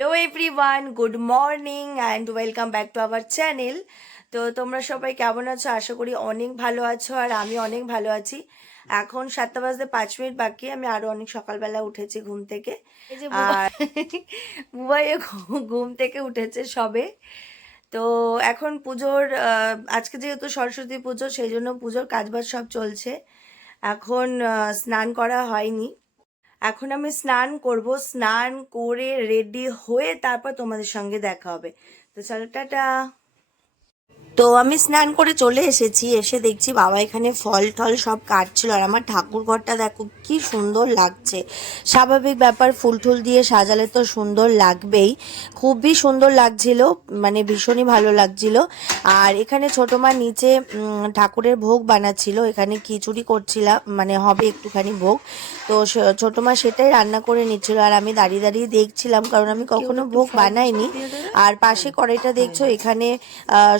Hello everyone, good morning and welcome back to our channel. তো তোমরা সবাই কেমন আছো? আশা করি অনেক ভালো আছো, আর আমি অনেক ভালো আছি। এখন 7:05 বাকি, আমি আরো অনেক সকালবেলা উঠেছি ঘুম থেকে। এই যে আর বুবাইও ঘুম থেকে উঠেছে সবে। তো এখন পুজোর আজকে যেহেতু সরস্বতী পুজো, সেই জন্য পুজোর কাজবাজ সব চলছে। এখন স্নান করা হয়নি। এখন আমি স্নান করব, স্নান করে রেডি হয়ে তারপর তোমাদের সঙ্গে দেখা হবে। তো চলো, টাটা। তো আমি স্নান করে চলে এসেছি, এসে দেখছি বাবা এখানে ফল টল সব কাটছিল। আর আমার ঠাকুর ঘরটা দেখো কি সুন্দর লাগছে। স্বাভাবিক ব্যাপার, ফুল টুল দিয়ে সাজালে তো সুন্দর লাগবেই। খুবই সুন্দর লাগছিল, মানে ভীষণই ভালো লাগছিল। আর এখানে ছোটো মা নিচে ঠাকুরের ভোগ বানাচ্ছিল, এখানে খিচুড়ি করছিলাম, মানে হবে একটুখানি ভোগ। তো ছোটো মা সেটাই রান্না করে নিচ্ছিল, আর আমি দাঁড়িয়ে দাঁড়িয়ে দেখছিলাম, কারণ আমি কখনো ভোগ বানাইনি। আর পাশে কড়াইটা দেখছো, এখানে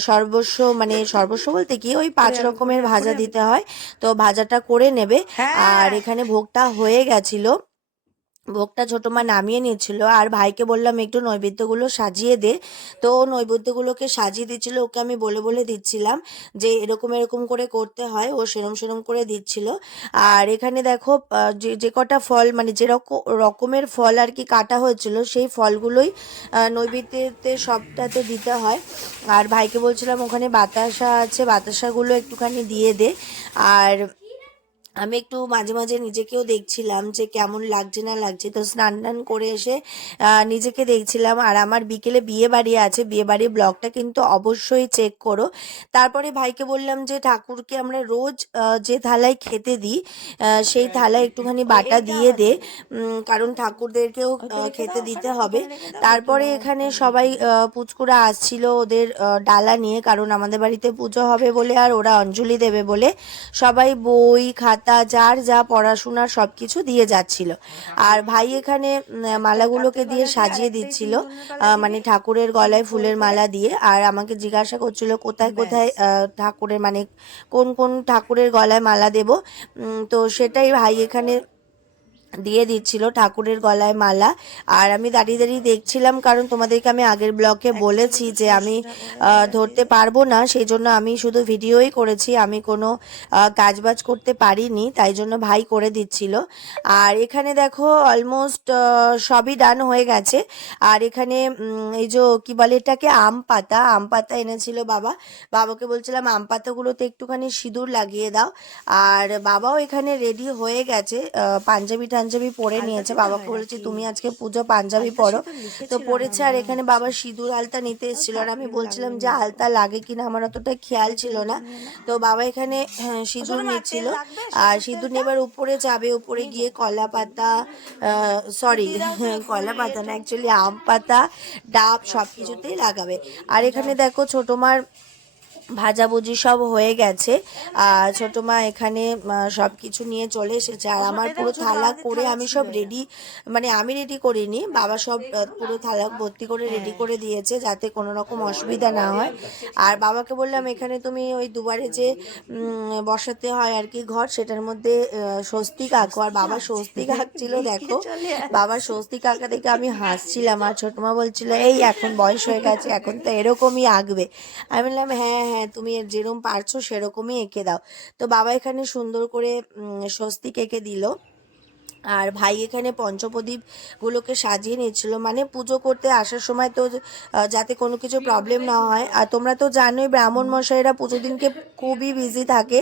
সর্বস্ব, মানে সর্বস্ব বলতে কি, ওই 5 রকমের ভাজা দিতে হয়, তো ভাজাটা করে নেবে। আর এখানে ভোগটা হয়ে গেছিল, ভোগটা ছোটো মা নামিয়ে নিচ্ছিল। আর ভাইকে বললাম একটু নৈবেদ্যগুলো সাজিয়ে দে, তো ও নৈবেদ্যগুলোকে সাজিয়ে দিচ্ছিল। ওকে আমি বলে বলে দিচ্ছিলাম যে এরকম এরকম করে করতে হয়, ও সেরম সেরম করে দিচ্ছিল। আর এখানে দেখো যে যে কটা ফল, মানে যে রকমের ফল আর কি কাটা হয়েছিল, সেই ফলগুলোই নৈবেদ্যতে সবটাতে দিতে হয়। আর ভাইকে বলছিলাম ওখানে বাতাসা আছে, বাতাসাগুলো একটুখানি দিয়ে দে। আর আমি একটু মাঝে মাঝে নিজেকেও দেখছিলাম যে কেমন লাগছে না লাগছে। তো স্নান টান করে এসে নিজেকে দেখছিলাম। আর আমার বিকেলে বিয়ে বাড়ি আছে, বিয়ে বাড়ির ব্লগটা কিন্তু অবশ্যই চেক করো। তারপরে ভাইকে বললাম যে ঠাকুরকে আমরা রোজ যে থালায় খেতে দিই, সেই থালায় একটুখানি বাটা দিয়ে দে, কারণ ঠাকুরদেরকেও খেতে দিতে হবে। তারপরে এখানে সবাই পুচকুরা আসছিল ওদের ডালা নিয়ে, কারণ আমাদের বাড়িতে পুজো হবে বলে আর ওরা অঞ্জলি দেবে বলে সবাই বই খাতা যার যা পড়াশোনার সব কিছু দিয়ে যাচ্ছিল। আর ভাই এখানে মালাগুলোকে দিয়ে সাজিয়ে দিচ্ছিল, মানে ঠাকুরের গলায় ফুলের মালা দিয়ে। আর আমাকে জিজ্ঞাসা করছিল কোথায় কোথায় ঠাকুরের, মানে কোন কোন ঠাকুরের গলায় মালা দেব। তো সেটাই ভাই এখানে দিয়ে দিচ্ছিল, ঠাকুরের গলায় মালা। আর আমি দাঁড়িয়ে দাঁড়িয়ে দেখছিলাম, কারণ তোমাদেরকে আমি আগের ব্লগে বলেছি যে আমি ধরতে পারবো না, সেই জন্য আমি শুধু ভিডিওই করেছি, আমি কোনো কাজবাজ করতে পারিনি, তাই জন্য ভাই করে দিচ্ছিল। আর এখানে দেখো অলমোস্ট সবই ডান হয়ে গেছে। আর এখানে এই যে কি বলে এটাকে, আম পাতা, আম পাতা এনেছিল বাবা। বাবাকে বলছিলাম আম পাতাগুলোতে একটুখানি সিঁদুর লাগিয়ে দাও। আর বাবাও এখানে রেডি হয়ে গেছে, পাঞ্জাবি টাঞ্জাবি পরে নিয়েছে। বাবাকে বলেছি তুমি আজকে পুজো পাঞ্জাবি পরো, তো পরেছে। আর এখানে বাবা সিঁদুর আলতা নিতে এসেছিল, আর আমি বলছিলাম যে আলতা লাগে কিনা, আমার অতটা খেয়াল ছিল না। তো বাবা এখানে সিঁদুর নিচ্ছিল। আর সিঁদুর নেবার উপরে যাবে, উপরে গিয়ে কলা পাতা, সরি কলা পাতা না, অ্যাকচুয়ালি আম পাতা, ডাব সব কিছুতেই লাগাবে। আর এখানে দেখো ছোটো মার ভাজাভুজি সব হয়ে গেছে। ছোটো মা এখানে সব কিছু নিয়ে চলে এসেছে। আর আমার পুরো থালা করে আমি সব রেডি, মানে আমি রেডি করিনি, বাবা সব পুরো থালা ভর্তি করে রেডি করে দিয়েছে, যাতে কোনো রকম অসুবিধা না হয়। আর বাবাকে বললাম এখানে তুমি ওই দুবারে যে বসাতে হয় আর কি ঘর, সেটার মধ্যে স্বস্তিক আঁকো। আর বাবা স্বস্তিক আঁকছিল, দেখো বাবা স্বস্তিক আঁকা দেখে আমি হাসছিলাম। আর ছোটো মা বলছিল এই এখন বয়স হয়ে গেছে, এখন তো এরকমই আঁকবে। আমি বললাম হ্যাঁ হ্যাঁ, তুমি যেরকম পারছো সেরকমই এঁকে দাও। তো বাবা এখানে সুন্দর করে স্বস্তিক এঁকে দিল। আর ভাই এখানে পঞ্চপ্রদীপ গুলোকে সাজিয়ে নিচ্ছিল, মানে পুজো করতে আসার সময় তো যাতে কোনো কিছু প্রবলেম না হয়। আর তোমরা তো জানোই ব্রাহ্মণ মশাইরা পুজো দিনকে খুবই বিজি থাকে,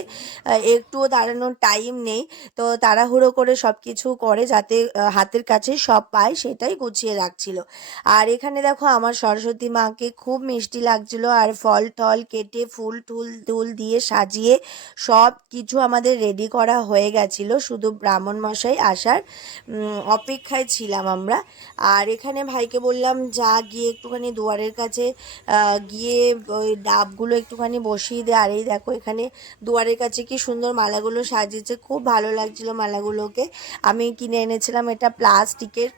একটুও দাঁড়ানোর টাইম নেই। তো তাড়াহুড়ো করে সব কিছু করে যাতে হাতের কাছে সব পায়, সেটাই গুছিয়ে রাখছিল। আর এখানে দেখো আমার সরস্বতী মাকে খুব মিষ্টি লাগছিল। আর ফল টল কেটে ফুল টুল টুল দিয়ে সাজিয়ে সব কিছু আমাদের রেডি করা হয়ে গেছিলো, শুধু ব্রাহ্মণ মশাই আসার অপেক্ষায় ছিলাম আমরা। আর এখানে ভাইকে বললাম যা গিয়ে একটুখানি দুয়ারের কাছে গিয়ে ওই ডাবগুলো একটুখানি বসিয়ে দে। আর এই দেখো এখানে দুয়ারের কাছে কি সুন্দর মালাগুলো সাজিয়েছে, খুব ভালো লাগছিল মালাগুলোকে। আমি কিনে এনেছিলাম এটা প্লাস্টিকের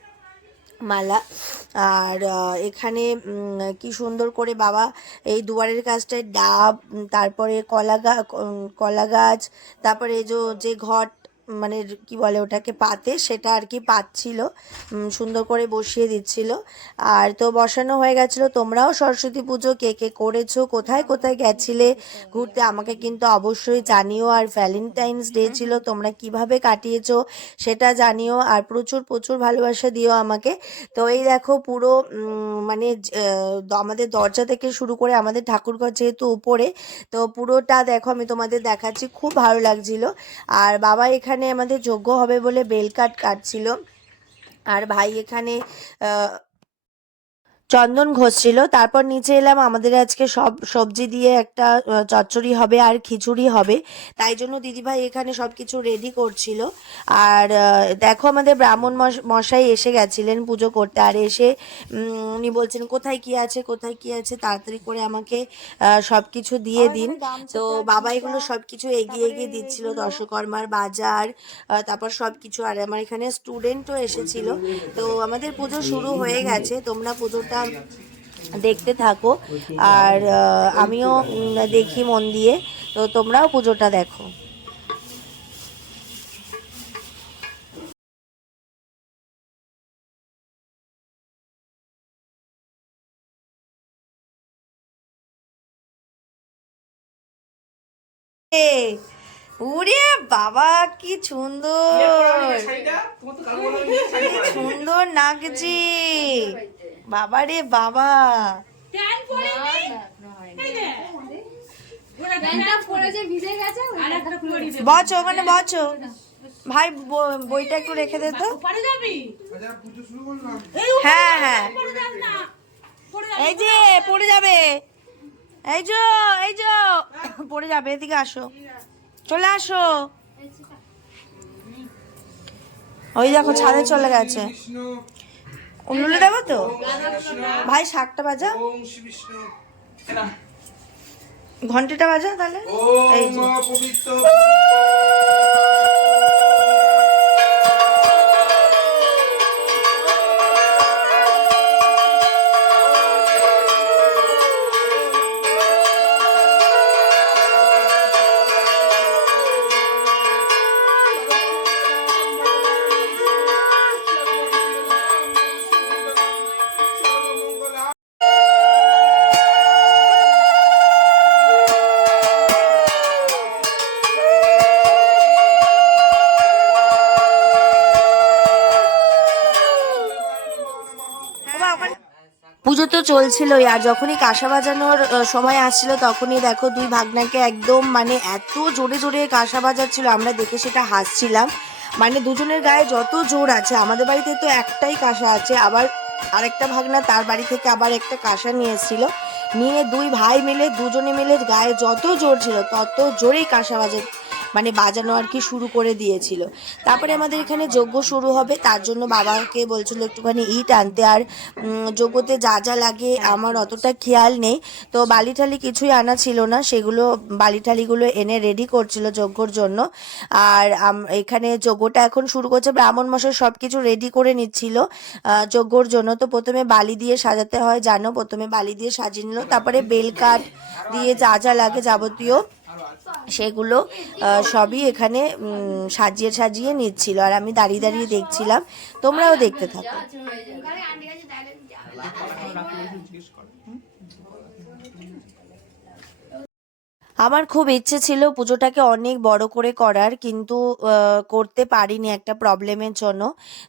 মালা। আর এখানে কি সুন্দর করে বাবা এই দুয়ারের কাছটায় ডাব, তারপরে কলা গাছ, তারপরে যে ঘট, মানে কি বলে ওটাকে পাতে, সেটা আর কি পাচ্ছিল, সুন্দর করে বসিয়ে দিচ্ছিল। আর তো বসানো হয়ে গেছিলো। তোমরাও সরস্বতী পুজো কে কে করেছো, কোথায় কোথায় গেছিলে ঘুরতে আমাকে কিন্তু অবশ্যই জানিও। আর ভ্যালেন্টাইন্স ডে ছিল, তোমরা কিভাবে কাটিয়েছো সেটা জানিও, আর প্রচুর প্রচুর ভালোবাসা দিও আমাকে। তো এই দেখো পুরো মানে আমাদের দরজা থেকে শুরু করে আমাদের ঠাকুরঘর যেহেতু উপরে, তো পুরোটা দেখো আমি তোমাদের দেখাচ্ছি, খুব ভালো লাগছিল। আর বাবা এখানে আমাদের যজ্ঞ হবে বলে বেল কাটছিল, আর ভাই এখানে চন্দন ঘষছিল। তারপর নিচে এলাম, আমাদের আজকে সব সবজি দিয়ে একটা চচ্চড়ি হবে আর খিচুড়ি হবে, তাই জন্য দিদিভাই এখানে সব কিছু রেডি করছিল। আর দেখো আমাদের ব্রাহ্মণ মশাই এসে গেছিলেন পুজো করতে, আর এসে উনি বলছেন কোথায় কি আছে কোথায় কি আছে, তাড়াতাড়ি করে আমাকে সব কিছু দিয়ে দিন। তো বাবা এগুলো সব কিছু এগিয়ে এগিয়ে দিচ্ছিল, দশকর্মার বাজার, তারপর সব কিছু। আর আমার এখানে স্টুডেন্টও এসেছিল। তো আমাদের পুজো শুরু হয়ে গেছে, তোমরা পুজোটা দেখতে থাকো, আর আমিও দেখি মন দিয়ে। তো তোমরাও পুজোটা দেখো। ওরে বাবা কি সুন্দর, সুন্দর নাগজি, বাবা রে বাবা। বচো ওখানে বচো ভাই, বইটা একটু রেখে দে তো। হ্যাঁ হ্যাঁ, এই যে পড়ে যাবে, এই যে এই যে পড়ে যাবে, এদিকে আসো, চলে আসো। ওই দেখো ছাদে চলে গেছে, উল্লুলে দেবো তো ভাই, শাকটা বাজা, ঘন্টাটা বাজা তাহলে। এই যে পুজো তো চলছিলই, আর যখনই কাঁসা বাজানোর সময় আসছিল তখনই দেখো দুই ভাগনাকে একদম মানে এত জোরে জোরে কাঁসা বাজাচ্ছিল, আমরা দেখে সেটা হাসছিলাম। মানে দুজনের গায়ে যত জোর আছে, আমাদের বাড়িতে তো একটাই কাঁসা আছে, আবার আরেকটা ভাগনা তার বাড়ি থেকে আবার একটা কাঁসা নিয়ে এসেছিল, নিয়ে দুই ভাই মিলে দুজনে মিলে গায়ে যত জোর ছিল তত জোরেই কাঁসা মানে বাজানো আর কি শুরু করে দিয়েছিল। তারপরে আমাদের এখানে যজ্ঞ শুরু হবে, তার জন্য বাবাকে বলছিল একটুখানি ইট আনতে, আর যজ্ঞতে যা যা লাগে আমার অতটা খেয়াল নেই, তো বালি টালি কিছুই আনা ছিল না, সেগুলো বালি টালিগুলো এনে রেডি করছিল যজ্ঞর জন্য। আর এখানে যজ্ঞটা এখন শুরু করছে, ব্রাহ্মণ মশাই সব কিছু রেডি করে নিচ্ছিল যজ্ঞর জন্য। তো প্রথমে বালি দিয়ে সাজাতে হয় জানো, প্রথমে বালি দিয়ে সাজিয়ে নিল, তারপরে বেলকাঠ দিয়ে যা যা লাগে যাবতীয় সেগুলো সবই এখানে সাজিয়ে সাজিয়ে নিচ্ছিল, আর আমি দাঁড়িয়ে দাঁড়িয়ে দেখছিলাম, তোমরাও দেখতে থাকো। আমার খুব ইচ্ছে ছিল পুজোটাকে অনেক বড় করে করার, কিন্তু করতে পারিনি একটা প্রবলেমের জন্য।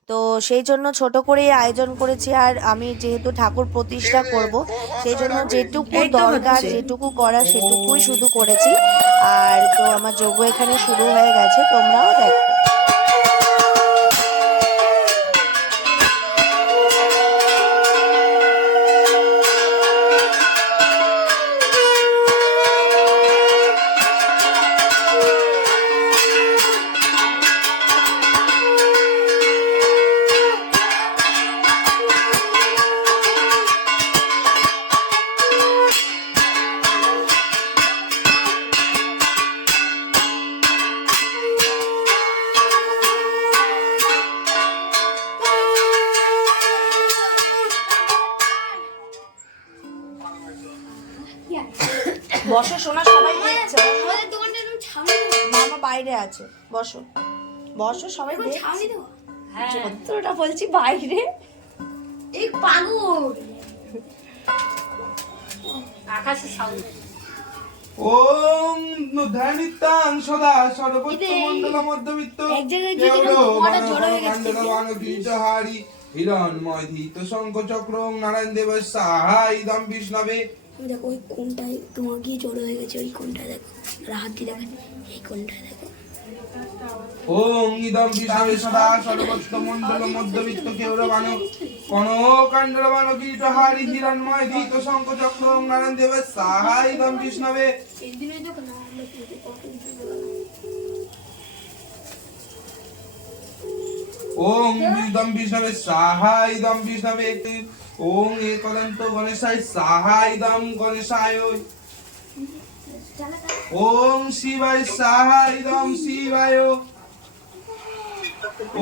তো সেই জন্য ছোট করেই আয়োজন করেছি, আর আমি যেহেতু ঠাকুর প্রতিষ্ঠা করব, সেই জন্য যেটুকু দরকার যেটুকু করার সেটুকুই শুধু করেছি। আর তো আমার যজ্ঞ এখানে শুরু হয়ে গেছে, তোমরাও দেখো। বসো সোনা, সবাই দেখছে, মামা বাইরে আছে, বসো। বসো সবাই এখন দেখছে। ছাউনি দেবো। যতটা বলছি বাইরে এই পাগল আকাশে ছাউনি। ওম ধ্যানিতাং সদা সর্বত্র মণ্ডল মধ্যবিত্ত এক জায়গায় গিয়ে দেখলাম ধোঁয়াটা জড়ো হয়ে গেছে। কীটহারি হিরণময় ধীত শঙ্খ চক্র নারায়ণ দেব সাহাই দম বিষ্ণবে। তুমি দেখো ওই কোনটায় তোমার গিয়ে জড়ো হয়ে গেছে, ওই কোনটায় দেখো, আর হাত দিয়ে দেখো এই কোনটায় দেখো। ওম ইদম বিষ্ণবে সদা সর্বত্র মণ্ডল মধ্যবিত্ত কেউরবাণ কনকাণ্ডবাণ কীটহারি হিরণময় ধীত শঙ্খ চক্র নারায়ণ দেব সাহাই দম বিষ্ণবে। এই দিনে দেখো না আমরা ওম ইদম বিষ্ণবে সাহাই দম বিষ্ণবে। ওম একদন্ত গণেশায় সাহাই দম গণেশায়। ওম শিবায় সাহাই দম শিবায়।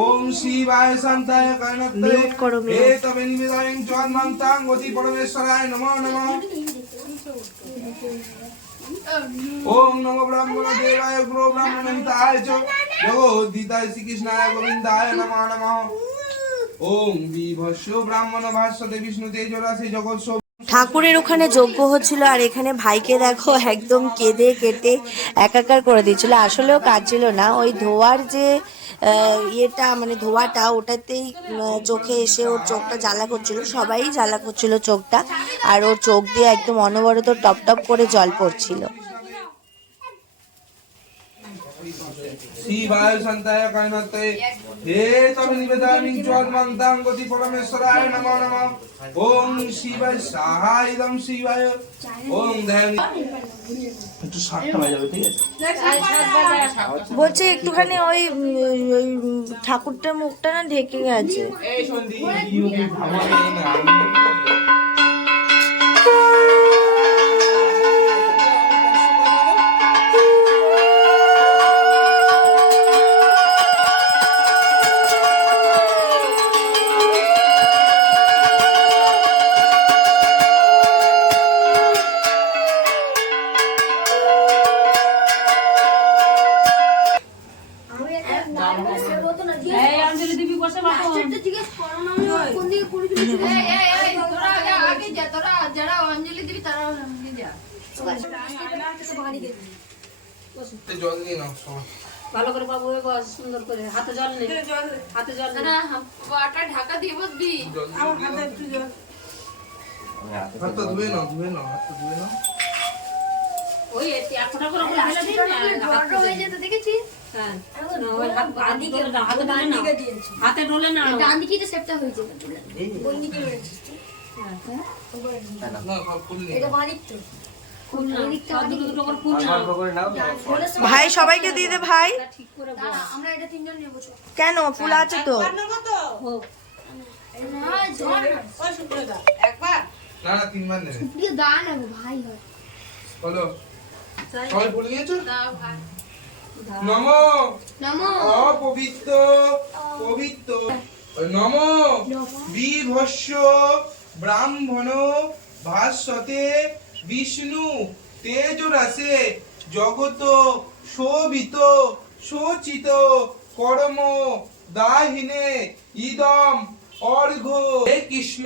ওম শিবায় শান্তায় কর্ণত্রে Mute করো, mute। এতবে নিবেদয়ং চন্মন্তাং গতি পরমেশ্বরায় নমো নমঃ। ওম নমো ব্রাহ্মণ দেবায় গুরু ব্রাহ্মণন্তায় চ জগদ্ধিতায় শ্রীকৃষ্ণায় গোবিন্দায় নমো নমঃ। ওম বিভস্য ব্রাহ্মণ ভাস্বতে বিষ্ণু তেজরাসে জগৎ ঠাকুরের ওখানে যজ্ঞ হচ্ছিল আর এখানে ভাইকে দেখো একদম কেঁদে কেটে একাকার করে দিচ্ছিল। আসলেও কাঁদছিল না, ওই ধোয়ার যে ইয়েটা মানে ধোয়াটা ওটাতেই চোখে এসে ওর চোখটা জ্বালা করছিল, সবাই জ্বালা করছিল চোখটা, আর ওর চোখ দিয়ে একদম অনবরত টপ টপ করে জল পড়ছিল। শিবায় শান্তায় কর্ণত্রে এতবে নিবেদয়ং চন্মন্তাং গতি পরমেশ্বরায় নমো নমঃ। ওম শিবায় সাহাই দম শিবায়। ওম ধ্যান একটু 7টা বাজাবে, ঠিক আছে? বলছে একটুখানি ওই ঠাকুরটার মুখটা না ঢেকে গেছে। এই সন্ধি ইউকে ভাবাবে না। আমি একটা নাম বলতো না যে এই অঞ্জলি দিবি বসে বাবা। মাস্টারটা জিজ্ঞেস করো না আমি কোন দিকে করে দিয়েছি। তোরা আগে যা, তোরা যারা অঞ্জলি দিবি তারা অঞ্জলি যা। জল দিয়ে নাও সবাই। ভালো করে বাবু এ বস, সুন্দর করে হাতে জল নে, হাতে জল নে। না পাটা ঢাকা দিয়ে বসবি। জল দিয়ে হাতটা ধুয়ে নাও, ধুয়ে নাও, হাতটা ধুয়ে নাও। ওই এটি একটা করে বলে ফেলে দিন না, হাত বড় হয়ে যেতে দেখেছিস? হ্যাঁ না, ওই হাত বাঁধি করে দাও, হাতে ডলে নাও, হাতে ডলে নাও। ডান দিকে তো সেপটা হয়েছে, কোন দিকে রয়েছে? না সব খুলে নিও। এটা বাড়ির তো ফুল নাও, সব দুটো দুটো করে ফুল নাও। ভাই সবাইকে দিয়ে দে ভাই। ঠিক করে বস। দাঁড়া, আমরা এটা তিনজন নেবো চল। কেন ফুল আছে তো? হোক। না ঝড় না না 3 বার নেবে। দিয়ে দাঁড়া নেবো ভাই হয়। বলো সবাই বলে নিয়েছো? দাও ভাই। নমো নমো অপবিত্র পবিত্র নমো বিভস্য ব্রাহ্মণ ভাস্বতে বিষ্ণু তেজরাসে জগত শোভিত শোচিত কর্ম দাহিনে ইদম অর্ঘ্য। হে কৃষ্ণ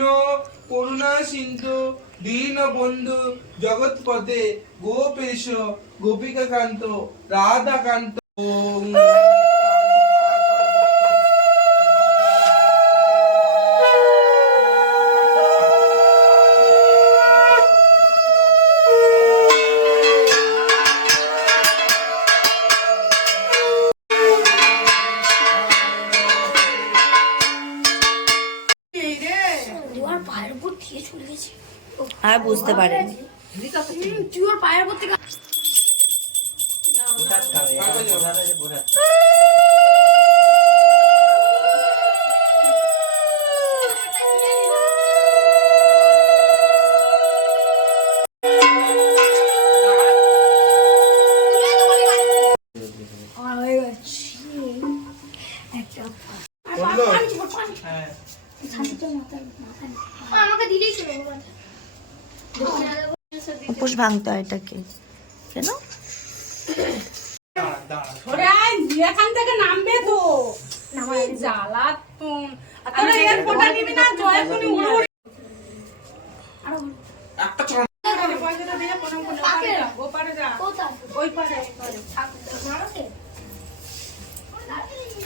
করুণা সিন্ধু দীন বন্ধু জগৎপতে গোপেশ গোপিকা কান্ত রাধা কান্ত। ওম তোমার পায়ের উপর দিয়ে চলে গেছে। আর বুঝতে পারেনি। তুই ওর পায়ের উপর থেকে হয়ে গেছে একটা বললো? আমাকে দিলেই চলে যাবো। উপোস ভাঙতে হয় এটাকে, কেন? দাঁড়া, দাঁড়া। এখান থেকে নামবে তো এই জ্বালাতন আর তোরা এয়ারপোর্টে নিবি না জয় এখনই উড়ে উড়ে একটা চড় পয়সাটা দিয়ে প্রণাম করে ও পারে যা কোথায় ওই পারে মারতে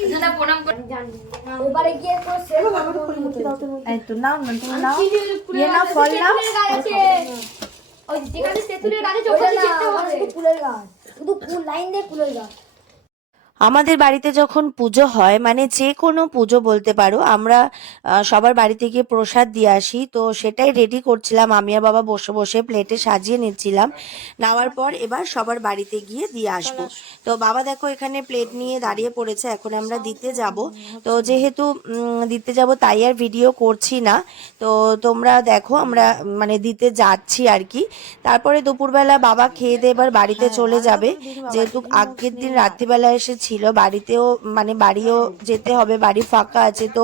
এখানে প্রণাম করে ওপারে গিয়ে তো সেল এই তো নাও না তুমি নাও ইয়ে নাও ফল নাও ওই যেখানে তেঁতুলের গাছে চোখে যেতে হবে ফুলের গাছ শুধু ফুল লাইন দিয়ে ফুলের গাছ। আমাদের বাড়িতে যখন পুজো হয় মানে যে কোনো পুজো বলতে পারো আমরা সবার বাড়িতে গিয়ে প্রসাদ দিয়ে আসি, তো সেটাই রেডি করছিলাম আমি আর বাবা বসে বসে প্লেটে সাজিয়ে নিচ্ছিলাম। নেওয়ার পর এবার সবার বাড়িতে গিয়ে দিয়ে আসবো। তো বাবা দেখো এখানে প্লেট নিয়ে দাঁড়িয়ে পড়েছে, এখন আমরা দিতে যাব। তো যেহেতু দিতে যাব তাই আর ভিডিও করছি না, তো তোমরা দেখো আমরা মানে দিতে যাচ্ছি আর কি। তারপরে দুপুরবেলা বাবা খেয়ে দিয়ে এবার বাড়িতে চলে যাবে, যেহেতু আগের দিন রাত্রিবেলা এসেছিল বাড়িতেও মানে বাড়িও যেতে হবে, বাড়ি ফাঁকা আছে। তো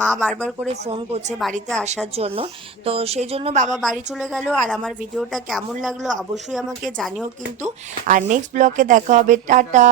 মা বারবার করে ফোন করছে বাড়িতে আসার জন্য, তো সেই জন্য বাবা বাড়ি চলে গেল। আর আমার ভিডিওটা কেমন লাগলো অবশ্যই আমাকে জানিও কিন্তু। আর নেক্সট ব্লগে দেখা হবে, টাটা।